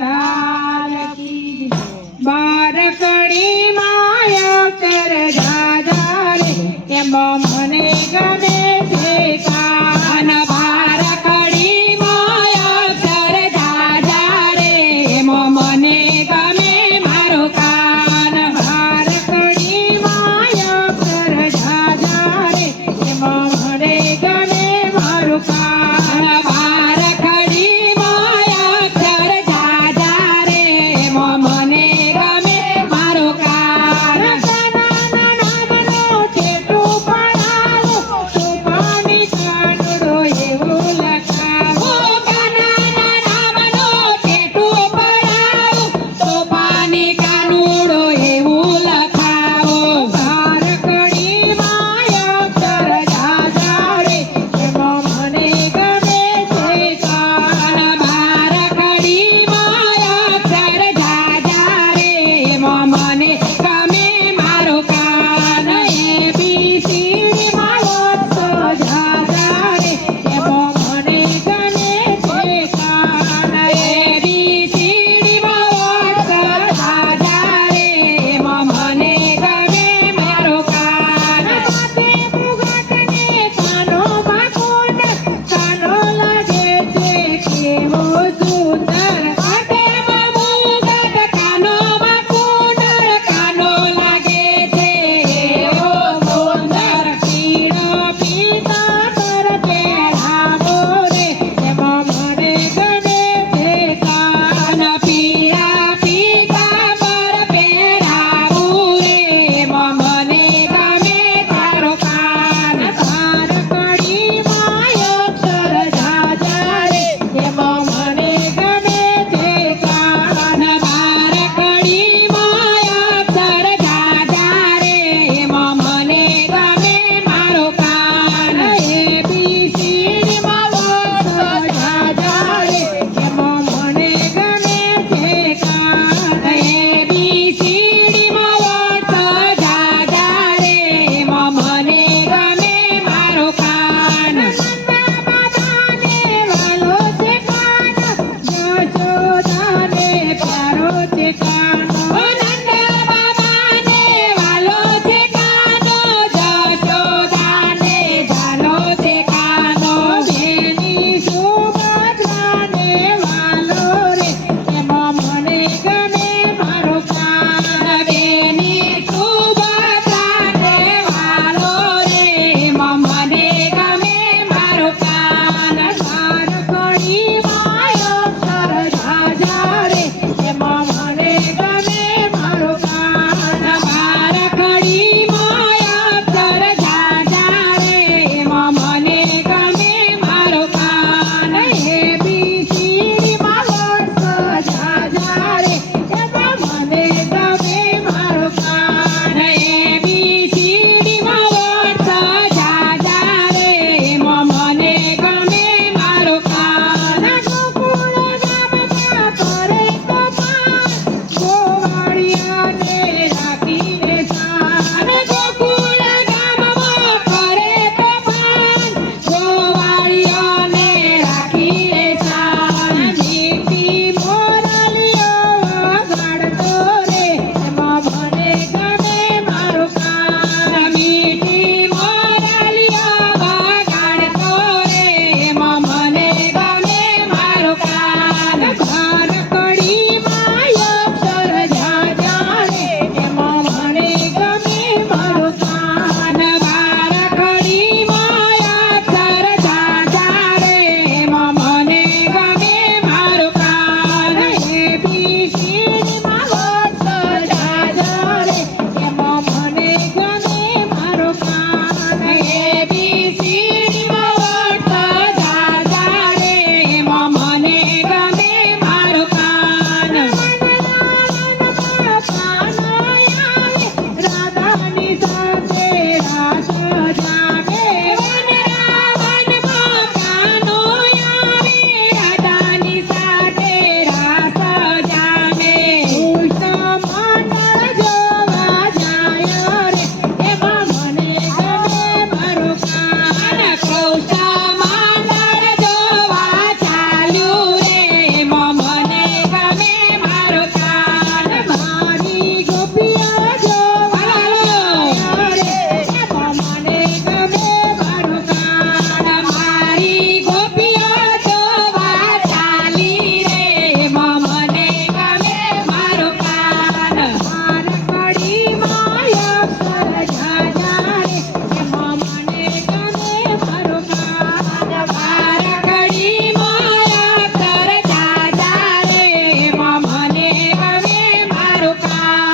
લાલ કી બારકડી માયા ચર દાદા રે એમાં મને ગમે